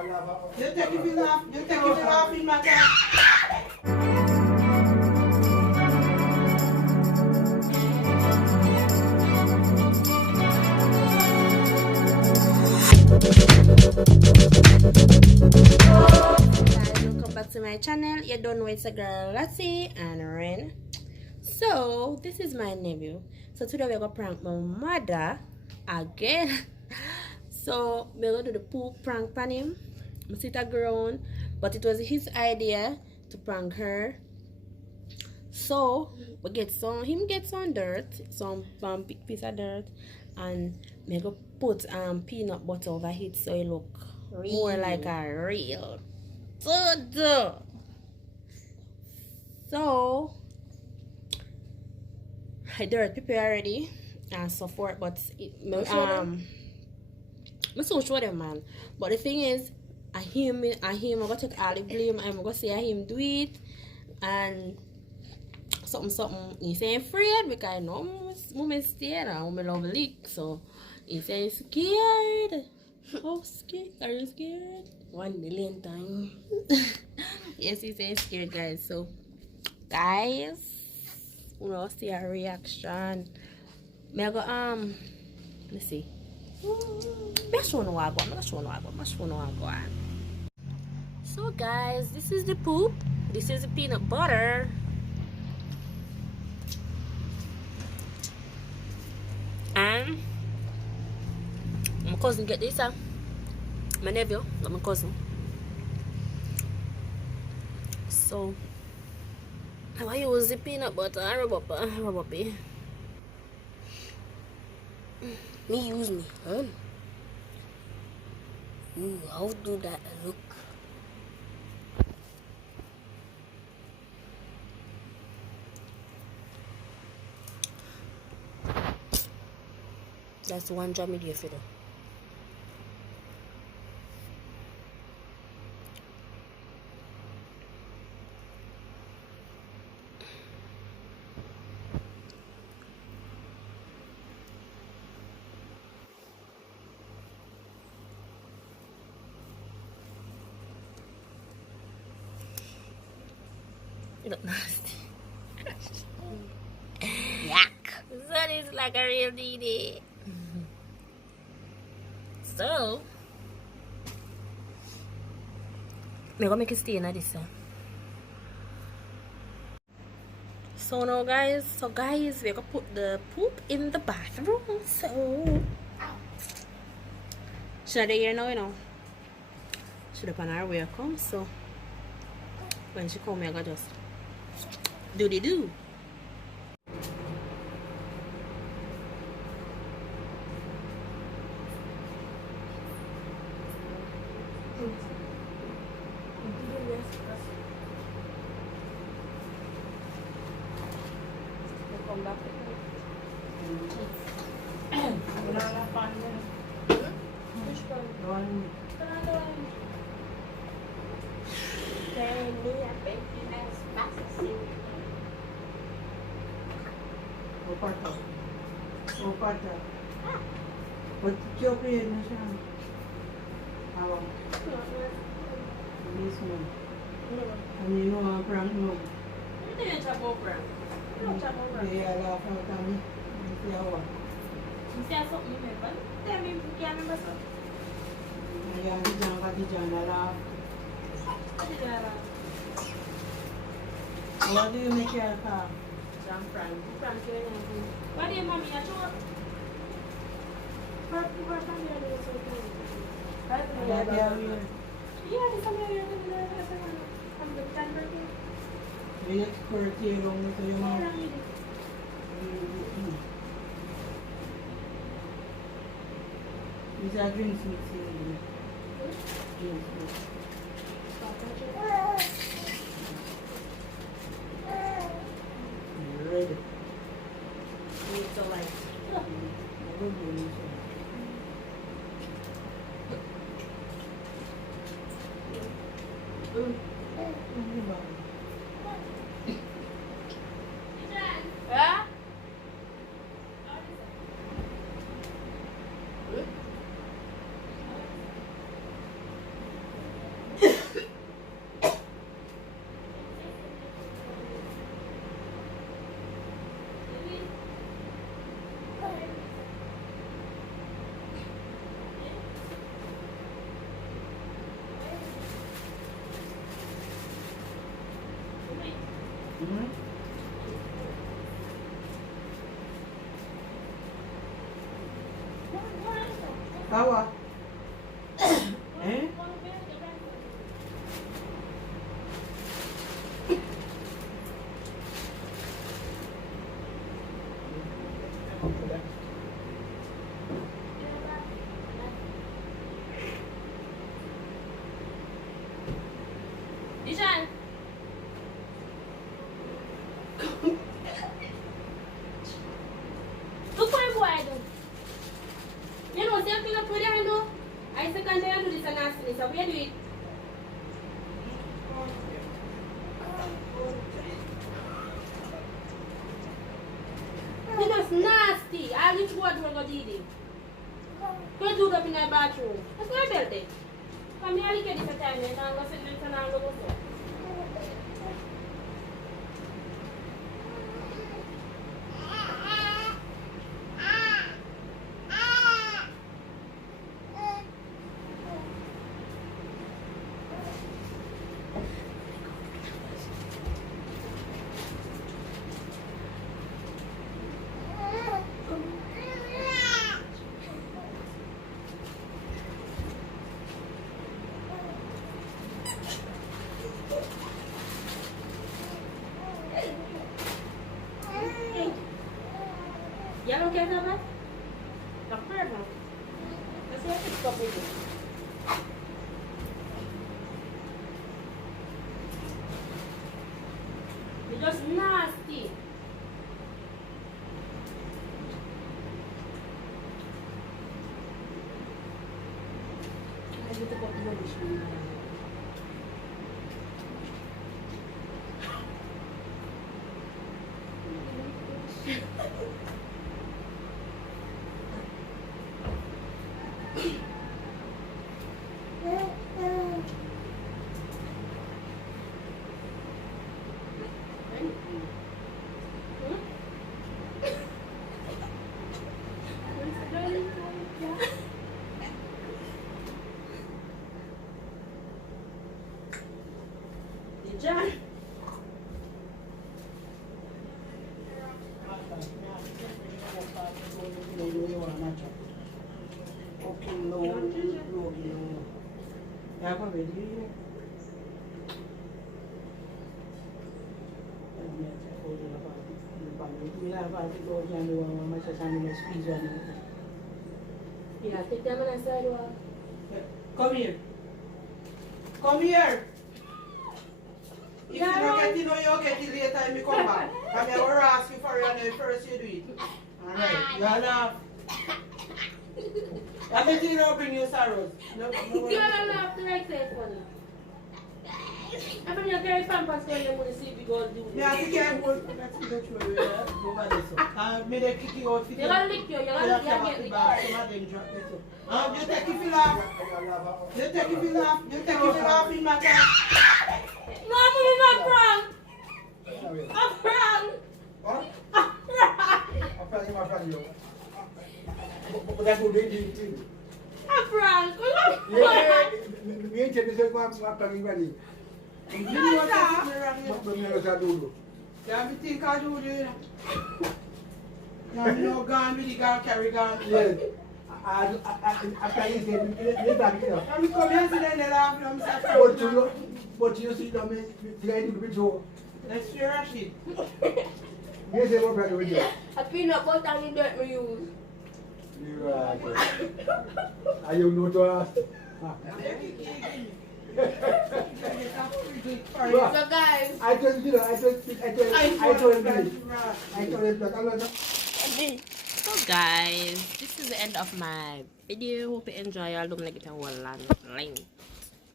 You take it off. You take it off in my car. Welcome back to my channel. You don't know it's a girl Lassie and Ren. So this is my nephew. So today we're gonna prank my mother again. So we're gonna do the poop prank on him. I sit a ground, but it was his idea to prank her. So we get him get some dirt, some big piece of dirt, and we go put peanut butter over it so it look more like a real dude. So I dirt prepare already and so forth, but I so show them, man. But the thing is, I gonna take all the blame. I'm gonna say I him do it and something. He say afraid because I know mom scared and I love lick. So he say scared. How scared? Are you scared? 1,000,000 times. Yes, he say scared, guys. So guys, we'll see our reaction. Me I go let's see. So guys, this is the poop. This is the peanut butter. And my cousin get this, my nephew, not my cousin. So I use the peanut butter and rub up it. Me use me, huh? Ooh, how do that look? That's the one job me give you. You look nasty. Yuck. That is like a real DD. So I'm gonna make a stain at this. So now guys, we're gonna put the poop in the bathroom. So should I do here now, you know? Should have on our way come, so when she come I gotta just do the do. Come back. Oparta. Pag chocolate na siya. Hawak. Mismo. Kanino ang prank mo? Hindi yan siya po, bro. Ano siya po, bro? Kaya ala ka kami. Hindi hawak. Hindi siya sok mo, meron? Hindi, may bukyan ba so? Ayan, dyan ka di dyan. Ala. Hindi dara. What do you make here ka? Jam prank. Prank yun yan. What do you mommy? I told her. Her family are so good. Ala di amin. Yeah, there's somebody here from the Denver. May expert yung ito yung mga... Bisa drinks mix yun. Drinks mix. Ready. It's so like. Yeah? Kawa. Eh? Ishan. Look what boy do. You know, see thing up with your hand do. I second day I do this and ask this. So where do it? You just nasty. I need to go to go did it. Go do it in the bathroom. That's my birthday. Come here, look at this time. And I'm going to send it to now. Ya lo que hace más. La perna. Eso es el capullo. You're just nasty. I need to go to the machine. John. Okay, no. Yeah, I'm ready. Yeah, take them on the sidewalk. Come here. Come here. If you don't get it, no, you'll get it later when you come back. I'm going to ask you for it and then first you do it. Alright, you laugh. I bet you don't bring you sorrows. No, You don't laugh to like say funny. I mean, you're very pampers when you're going to see if you go do this. yeah, I think I'm going to go through it. May they kick you out. You're going to lick you. You're going to get licked. Some of them drop it too. You take if you laugh. You take if you laugh. You take if you laugh in my car. No, I'm doing a prank. A prank. What? A prank. I'm planning my value. But that's what they did too. A prank. Yeah, me and Jenny said, I'm planning ready. You know what I'm saying? But me and I do. You have to think I do it. You know, gone with the gun, carry gun. Yeah. I planning to get back here. I'm coming here today and laugh. I'm sorry. But you see them, they do the video. Let's fear a shit. Yes, they were planning with you. A peanut butter and dirt we use. You are you know to ask? So guys, I told you, I told him, so guys, this is the end of my video. Hope you enjoy. Y'all don't like it a whole lot length.